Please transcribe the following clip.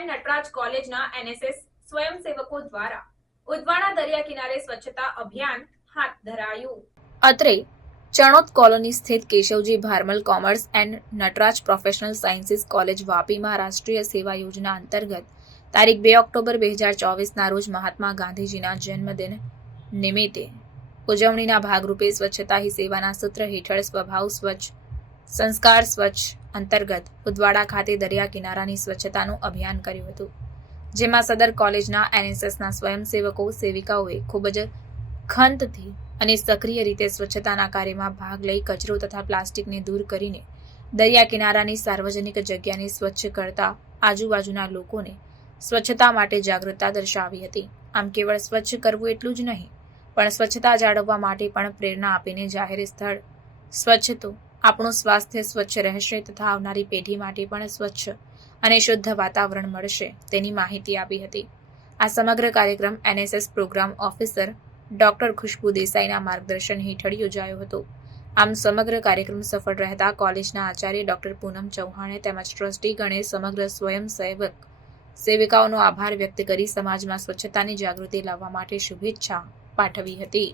N Nataraj કોલેજના NSS સ્વયંસેવકો દ્વારા ઉદવાડા દરિયા કિનારે સ્વચ્છતા અભિયાન હાથ ધરાયું. અત્રે ચણોદ કોલોની સ્થિત Keshavji Bharmal commerce and Nataraj professional sciences college વાપીમાં રાષ્ટ્રીય સેવા યોજના અંતર્ગત તારીખ બે ઓક્ટોબર બે હજાર ચોવીસના રોજ મહાત્મા ગાંધીજીના જન્મદિન નિમિત્તે ઉજવણીના ભાગરૂપે સ્વચ્છતા હી સેવાના સૂત્ર હેઠળ સ્વભાવ સ્વચ્છ, સંસ્કાર સ્વચ્છ અંતર્ગત ઉદવાડા ખાતે દરિયા કિનારાની સ્વચ્છતાનું અભિયાન કર્યું હતું, જેમાં સદર કોલેજના એનએસએસના સ્વયંસેવકો, સેવિકાઓએ ખૂબ જ ખંતથી અને સક્રિય રીતે સ્વચ્છતાના કાર્યમાં ભાગ લઈ કચરો તથા પ્લાસ્ટિકને દૂર કરીને દરિયા કિનારાની સાર્વજનિક જગ્યાને સ્વચ્છ કરતા આજુબાજુના લોકોને સ્વચ્છતા માટે જાગૃતતા દર્શાવી હતી. આમ કેવળ સ્વચ્છ કરવું એટલું જ નહીં, પણ સ્વચ્છતા જાળવવા માટે પણ પ્રેરણા આપીને જાહેર સ્થળ સ્વચ્છ તો આપણું સ્વાસ્થ્ય સ્વચ્છ રહેશે તથા આવનારી પેઢી માટે પણ સ્વચ્છ અને શુદ્ધ વાતાવરણ મળશે, તેની માહિતી આપી હતી. આ સમગ્ર કાર્યક્રમ NSS program officer doctor Khushbu દેસાઈના માર્ગદર્શન હેઠળ યોજાયો હતો. આમ સમગ્ર કાર્યક્રમ સફળ રહેતા કોલેજના આચાર્ય ડોક્ટર પૂનમ ચૌહાણે તેમજ ટ્રસ્ટીગણે સમગ્ર સ્વયંસેવક સેવિકાઓનો આભાર વ્યક્ત કરી સમાજમાં સ્વચ્છતાની જાગૃતિ લાવવા માટે શુભેચ્છા પાઠવી હતી.